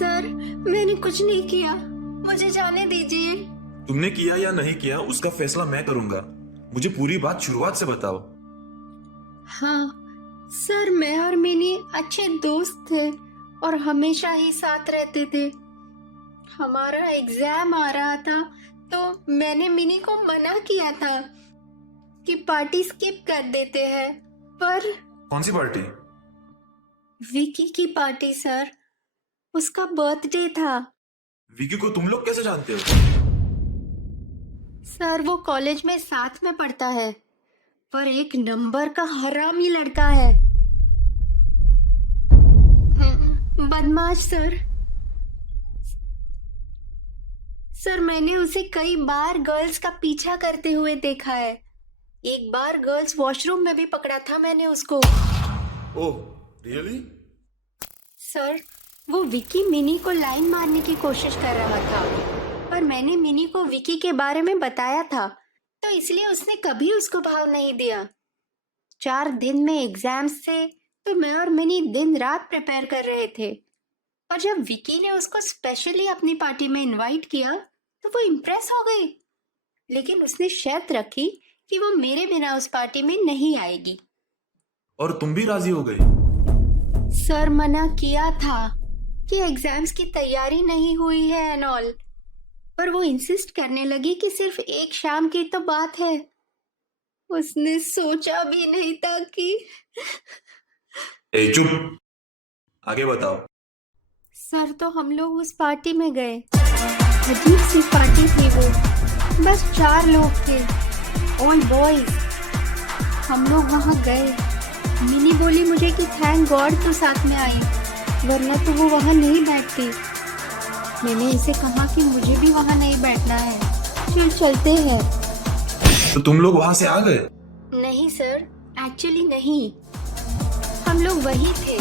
Sir, मैंने कुछ नहीं किया, मुझे जाने दीजिए। तुमने किया या नहीं किया उसका फैसला मैं करूंगा। मुझे पूरी बात शुरुआत से बताओ। हाँ सर, मैं और मिनी अच्छे दोस्त थे और हमेशा ही साथ रहते थे। हमारा एग्जाम आ रहा था तो मैंने मिनी को मना किया था कि पार्टी स्किप कर देते हैं, पर कौन सी पार्टी? विकी की पार्टी सर, उसका बर्थडे था। विकी को तुम लोग कैसे जानते हो? सर वो कॉलेज में साथ में पढ़ता है, पर एक नंबर का हरामी लड़का है। बदमाश सर। सर मैंने उसे कई बार गर्ल्स का पीछा करते हुए देखा है। एक बार गर्ल्स वॉशरूम में भी पकड़ा था मैंने उसको। Oh really? सर वो विकी मिनी को लाइन मारने की कोशिश कर रहा था, पर मैंने मिनी को विकी के बारे में बताया था, तो इसलिए उसने कभी उसको भाव नहीं दिया। 4 दिन में एग्जाम्स थे तो मैं और मिनी दिन रात प्रिपेयर कर रहे थे, पर जब विकी ने उसको स्पेशली अपनी पार्टी में इनवाइट किया तो वो इम्प्रेस हो गई, लेकिन उसने शर्त रखी कि वो मेरे बिना उस पार्टी में नहीं आएगी। और तुम भी राजी हो गई? सर मना किया था कि एग्जाम्स की तैयारी नहीं हुई है एंड ऑल, पर वो इंसिस्ट करने लगी कि सिर्फ एक शाम की तो बात है। उसने सोचा भी नहीं था कि ए चुप, आगे बताओ। सर तो हम लोग उस पार्टी में गए। अजीब सी पार्टी थी वो, बस 4 लोग थे, ऑल बॉयज। हम लोग वहाँ गए। मिनी बोली मुझे कि थैंक गॉड तो साथ में आई, वरना तो वो वहाँ नहीं बैठती। मैंने इसे कहा कि मुझे भी वहाँ नहीं बैठना है, चल चलते हैं। तो तुम लोग वहां से आ गए? नहीं सर, एक्चुअली नहीं, हम लोग वही थे।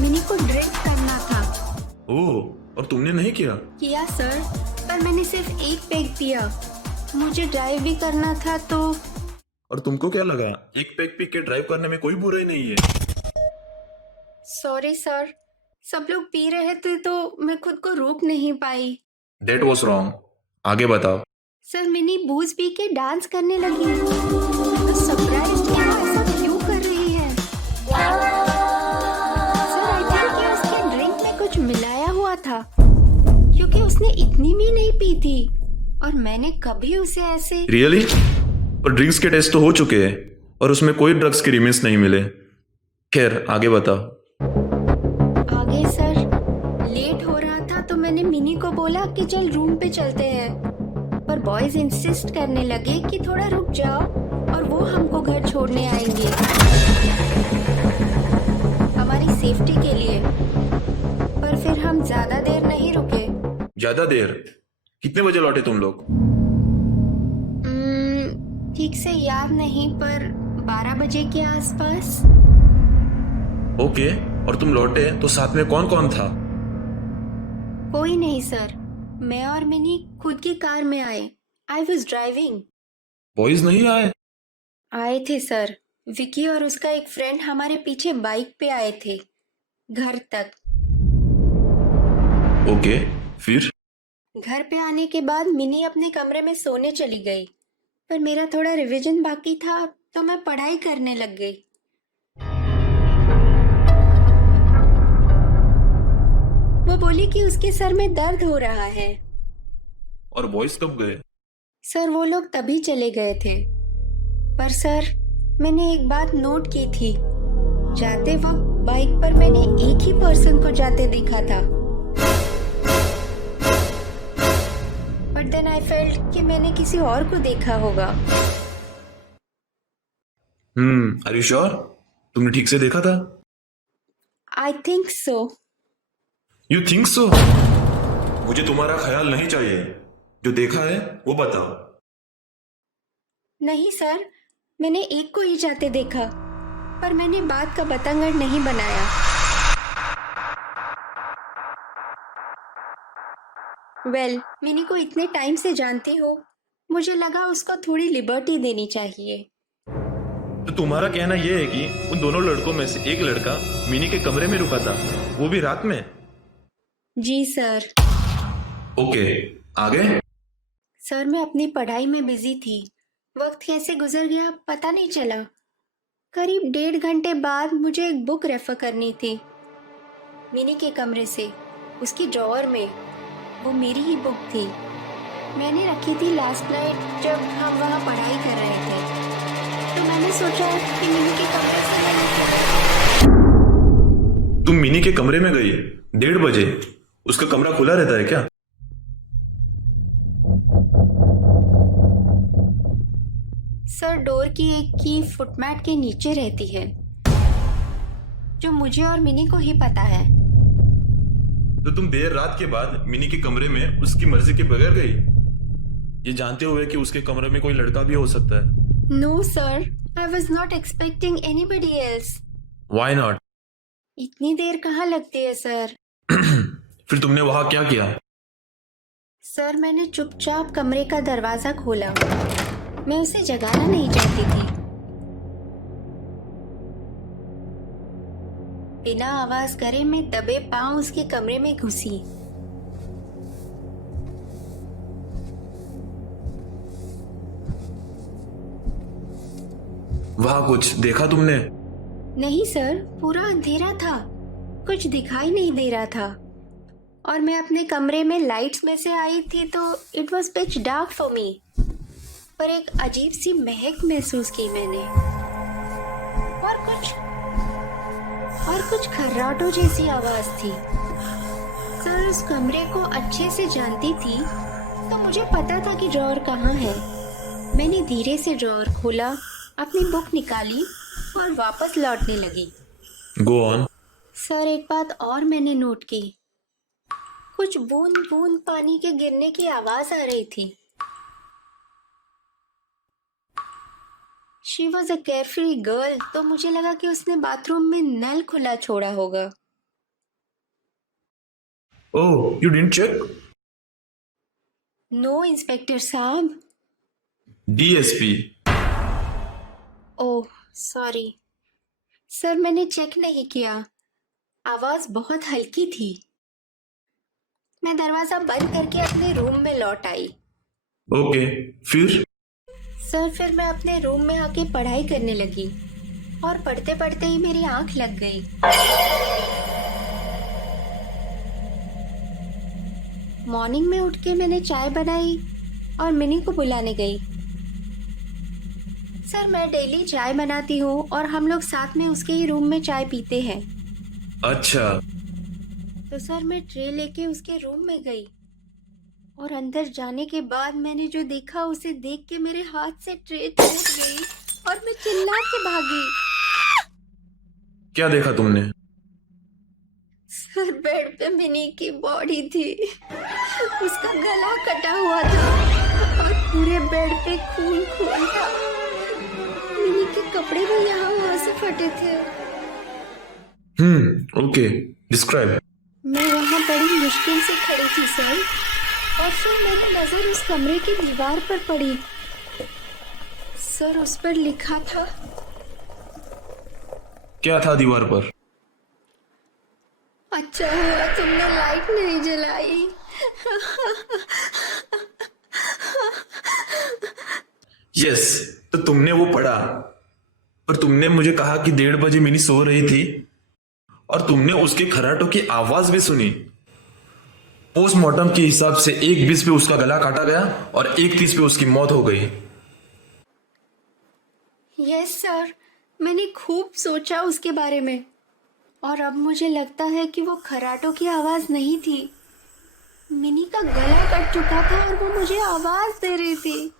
मिनी को ड्रिंक करना था। ओह, और तुमने नहीं किया? किया सर, पर मैंने सिर्फ एक पेग पिया। मुझे ड्राइव भी करना था तो। और तुमको क्या लगा एक पैक पी के ड्राइव करने में कोई बुराई नहीं है? सॉरी सर, सब लोग पी रहे थे तो मैं खुद को रोक नहीं पाई। That was wrong. आगे बताओ। सर मिनी बूज पी के डांस करने लगी। तो सरप्राइज कि वो ऐसा क्यों कर रही है? सर आई थिंक कि उसके ड्रिंक में कुछ मिलाया हुआ था, क्योंकि उसने इतनी भी नहीं पी थी और मैंने कभी उसे ऐसे। रियली? और ड्रिंक्स के टेस्ट तो हो चुके हैं और उसमें कोई ड्रग्स के रिमेंस नहीं मिले। खैर आगे बताओ। आगे सर, लेट हो रहा था तो मैंने मिनी को बोला कि चल रूम पे चलते हैं, पर बॉयज इंसिस्ट करने लगे कि थोड़ा रुक जाओ और वो हमको घर छोड़ने आएंगे हमारी सेफ्टी के लिए। पर फिर हम ज्यादा देर नहीं रुके। ज्यादा देर? कितने बजे लौटे तुम लोग? ठीक से याद नहीं, पर 12 बजे के आसपास। ओके, और तुम लौटे तो साथ में कौन कौन था? कोई नहीं सर, मैं और मिनी खुद की कार में आए। I was driving. बॉयज नहीं आए? आए थे सर, विकी और उसका एक फ्रेंड हमारे पीछे बाइक पे आए थे घर तक। ओके, फिर? घर पे आने के बाद मिनी अपने कमरे में सोने चली गई, पर मेरा थोड़ा रिवीजन बाकी था तो मैं पढ़ाई करने लग गई। वो बोली कि उसके सर में दर्द हो रहा है। और बॉयज कब गए? सर वो लोग तभी चले गए थे, पर सर मैंने एक बात नोट की थी। जाते वक्त बाइक पर मैंने एक ही पर्सन को जाते देखा था, बट देन आई फेल्ट कि मैंने किसी और को देखा होगा। Are you sure? तुमने ठीक से देखा था? I think so. You think so? मुझे तुम्हारा ख्याल नहीं चाहिए, जो देखा है वो बताओ। नहीं सर, मैंने एक को ही जाते देखा, पर मैंने बात का बतंगड़ नहीं बनाया। वेल, मिनी को इतने टाइम से जानती हो, मुझे लगा उसको थोड़ी लिबर्टी देनी चाहिए। तो तुम्हारा कहना यह है कि उन दोनों लड़कों में से एक लड़का मिनी के कमरे में रुका था, वो भी रात में? जी सर। ओके, आगे। सर मैं अपनी पढ़ाई में बिजी थी। वक्त कैसे गुजर गया पता नहीं चला। करीब 1.5 घंटे बाद मुझे एक बुक रेफर करनी थी मिनी के कमरे से। उसकी ड्रॉअर में वो मेरी ही बुक थी। मैंने रखी थी लास्ट नाइट जब हम वहाँ पढ़ाई कर रहे थे। तो मैंने सोचा कि मिनी के कमरे से मैं लेकर तुम मिनी के कमरे में गई 1:30 बजे? उसका कमरा खुला रहता है क्या? सर डोर की एक की फुटमैट के नीचे रहती है, जो मुझे और मिनी को ही पता है। तो तुम देर रात के बाद मिनी के कमरे में उसकी मर्जी के बगैर गई, ये जानते हुए कि उसके कमरे में कोई लड़का भी हो सकता है? No sir, I was not expecting anybody else. Why not? इतनी देर कहाँ लगती है सर। फिर तुमने वहां क्या किया? सर मैंने चुपचाप कमरे का दरवाजा खोला। मैं उसे जगाना नहीं चाहती थी। बिना आवाज करे मैं दबे पांव उसके कमरे में घुसी। वहां कुछ देखा तुमने? नहीं सर, पूरा अंधेरा था, कुछ दिखाई नहीं दे रहा था। और मैं अपने कमरे में लाइट्स में से आई थी तो it was pitch dark for me. पर एक अजीब सी महक महसूस की मैंने, और कुछ खर्राटों जैसी आवाज थी। सर उस कमरे को अच्छे से जानती थी तो मुझे पता था कि ड्रॉअर कहाँ है। मैंने धीरे से ड्रॉअर खोला, अपनी बुक निकाली और वापस लौटने लगी। Go on. सर एक बात और मैंने नोट की, कुछ बूंद बूंद पानी के गिरने की आवाज आ रही थी। She was a carefree girl, तो मुझे लगा कि उसने बाथरूम में नल खुला छोड़ा होगा। Oh, you didn't check? No inspector साहब। डीएसपी। ओह सॉरी सर, मैंने चेक नहीं किया। आवाज बहुत हल्की थी। मैं दरवाजा बंद करके अपने रूम में लौट आई। ओके, फिर? सर फिर मैं अपने रूम में आके पढ़ाई करने लगी और पढ़ते पढ़ते ही मेरी आंख लग गई। मॉर्निंग में उठ के मैंने चाय बनाई और मिनी को बुलाने गई। सर मैं डेली चाय बनाती हूँ और हम लोग साथ में उसके ही रूम में चाय पीते हैं। अच्छा। तो सर मैं ट्रे लेके उसके रूम में गई और अंदर जाने के बाद मैंने जो देखा उसे देख के मेरे हाथ से ट्रे टूट गई और मैं चिल्ला के भागी। क्या देखा तुमने? सर बेड पे मिनी की बॉडी थी, उसका गला कटा हुआ था और पूरे बेड पे खून खून था। मिनी के कपड़े भी यहाँ वहां से फटे थे। Okay, describe. मैं वहां बड़ी मुश्किल से खड़ी थी सर, और फिर मेरी नजर उस कमरे की दीवार पर पड़ी। सर उस पर लिखा था। क्या था दीवार पर? अच्छा हुआ तुमने लाइट नहीं जलाई। यस, तो तुमने वो पढ़ा, पर तुमने मुझे कहा कि 1:30 बजे मिनी सो रही थी और तुमने उसके खर्राटों की आवाज भी सुनी। पोस्टमार्टम के हिसाब से 1:20 पे उसका गला काटा गया और 1:30 पे उसकी मौत हो गई। यस सर, मैंने खूब सोचा उसके बारे में और अब मुझे लगता है कि वो खर्राटों की आवाज नहीं थी। मिनी का गला कट चुका था और वो मुझे आवाज दे रही थी।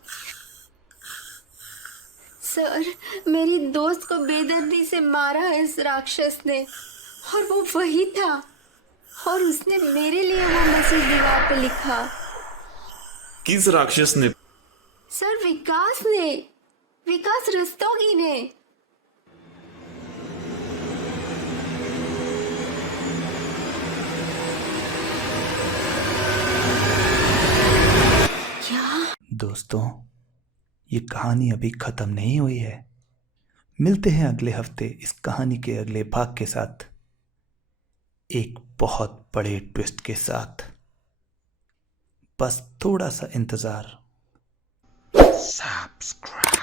सर मेरी दोस्त को बेदर्दी से मारा है इस राक्षस ने, और वो वही था, और उसने मेरे लिए वो मैसेज दीवार पे लिखा। किस राक्षस ने? सर विकास ने, विकास रस्तोगी ने। क्या? दोस्तों, ये कहानी अभी ख़त्म नहीं हुई है। मिलते हैं अगले हफ्ते इस कहानी के अगले भाग के साथ। एक बहुत बड़े ट्विस्ट के साथ। बस थोड़ा सा इंतजार। सब्सक्राइब।